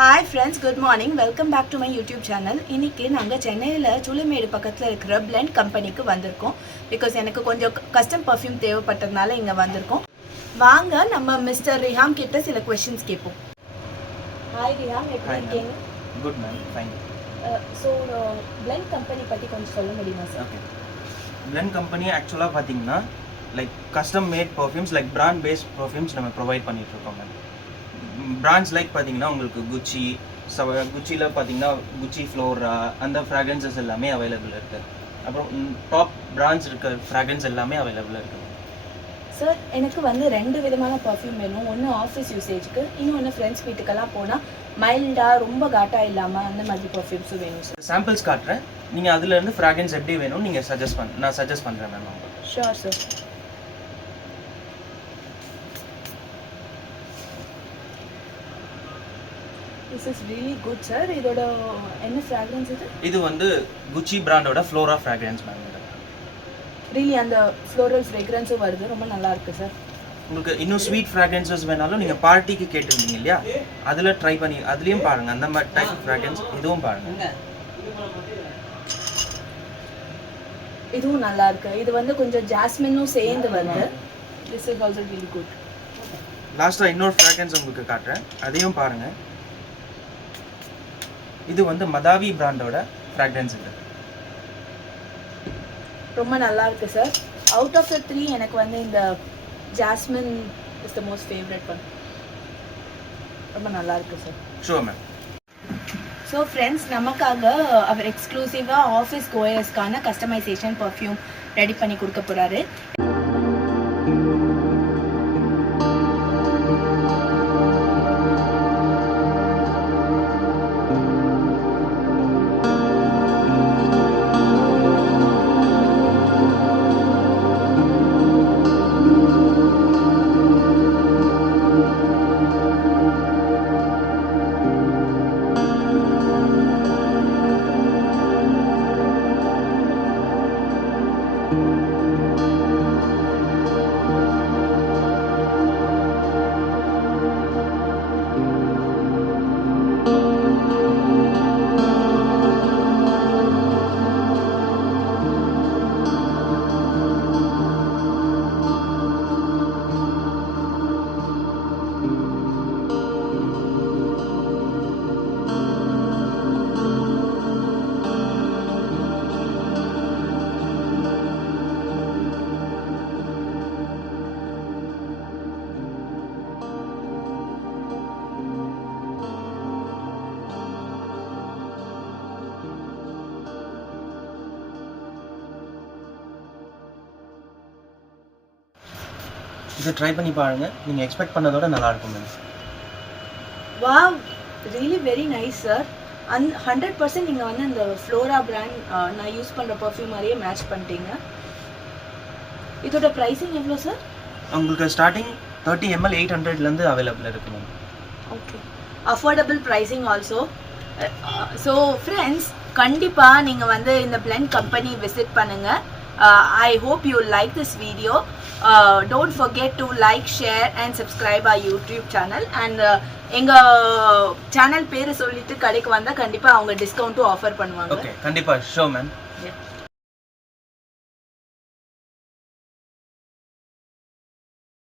Hi friends, good morning. Welcome back to my YouTube channel. இன்னைக்கு நாங்க சென்னையில சூளைமேடு பக்கத்துல இருக்கிற Blend கம்பெனிக்கு வந்திருக்கோம். because எனக்கு கொஞ்சம் கஸ்டம் perfume தேவைப்பட்டதனால இங்க வந்திருக்கோம். வாங்க நம்ம மிஸ்டர் ரிஹாம் கிட்ட சில क्वेश्चंस கேட்போம். Hi ரிஹாம், எப்படி இருக்கீங்க? Good ma'am, fine. So Blend company பத்தி கொஞ்சம் சொல்ல முடியுமா sir? Okay. Blend company actually பாத்தீங்கன்னா like custom made perfumes like brand based perfumes நம்ம provide பண்ணிட்டு இருக்கோம் மேம். brands like பாத்தீங்கன்னா உங்களுக்கு குச்சில பாத்தீங்கன்னா குச்சி ஃப்ளோரா அந்த fragrances எல்லாமே அவைலபிள் இருக்கு. அப்புறம் டாப் பிராண்ட்ஸ் இருக்க fragrance எல்லாமே அவைலபிள் இருக்கு. சார் எனக்கு வந்து ரெண்டு விதமான பர்ஃப்யூம் வேணும். ஒன்று ஆஃபீஸ் யூசேஜ்க்கு, இன்னொன்று ஃப்ரெண்ட்ஸ் வீட்டுக்கெல்லாம் போனால் மைல்டாக ரொம்ப காட்டாக இல்லாமல் அந்த மாதிரி பர்ஃப்யூம்ஸும் வேணும் சார். சாம்பிள்ஸ் காட்டுறேன், நீங்கள் அதுலேருந்து ஃப்ராக்ரன்ஸ் எப்படி வேணும் நீங்கள் நான் சஜஸ்ட் பண்ணுறேன் மேம் உங்களுக்கு. Sure sir. This is really good sir. இதோட என்ன fragrance இது? இது வந்து குச்சி பிராண்டோட ஃப்ளோரா fragrance மேம். Really அந்த floral fragrance வருது, ரொம்ப நல்லா இருக்கு சார். உங்களுக்கு இன்னும் ஸ்வீட் fragrances வேணாலும் நீங்க பார்ட்டிக்கு கேட்டிருந்தீங்க இல்லையா, அதுல ட்ரை பண்ணி அதுலயும் பாருங்க அந்த மாதிரி டைப் fragrance இதுவும் பாருங்க. இதுவும் நல்லா இருக்கு. இது வந்து கொஞ்சம் ஜாஸ்மினும் சேர்ந்து வருது. This is also really good. லாஸ்டா இன்னொரு fragrance உங்களுக்கு காட்டுறேன், அதையும் பாருங்க. இது வந்து மதாவி பிராண்டோட fragrance இது. ரொம்ப நல்லா இருக்கு சார். அவுட் ஆஃப் த 3 எனக்கு வந்து இந்த jasmine is the most favourite one. ரொம்ப நல்லா இருக்கு sir. Sure ma'am. So friends, நமக்காக அவர் எக்ஸ்க்ளூசிவாக ஆஃபீஸ் கோயர்ஸ்க்கான கஸ்டமைசேஷன் பர்ஃப்யூம் ரெடி பண்ணி கொடுக்க போகிறாரு. இதை ட்ரை பண்ணி பாருங்க, நீங்க எக்ஸ்பெக்ட் பண்ணதோட நல்லா இருக்கும் ma'am. Wow, really very nice sir. 100% நீங்கள் வந்து இந்த ஃப்ளோரா பிராண்ட் நான் யூஸ் பண்ணுற பர்ஃப்யூம் மாதிரியே மேட்ச் பண்ணிட்டீங்க. இதோட ப்ரைஸிங் எவ்வளோ சார்? உங்களுக்கு ஸ்டார்டிங் 30 ml 800லேருந்து அவைலபிள் இருக்கு ma'am. Okay, affordable pricing also. So friends, கண்டிப்பாக நீங்கள் வந்து இந்த Blend கம்பெனி விசிட் பண்ணுங்கள். I hope you like this video. Don't forget to like, share and subscribe our YouTube channel. And எங்க channel பேரை சொல்லிட்டு கடைக்கு வந்தா கண்டிப்பா அவங்க டிஸ்கவுண்ட்டும் ஆஃபர் பண்ணுவாங்க. ஓகே, கண்டிப்பா ஷோ மேம்.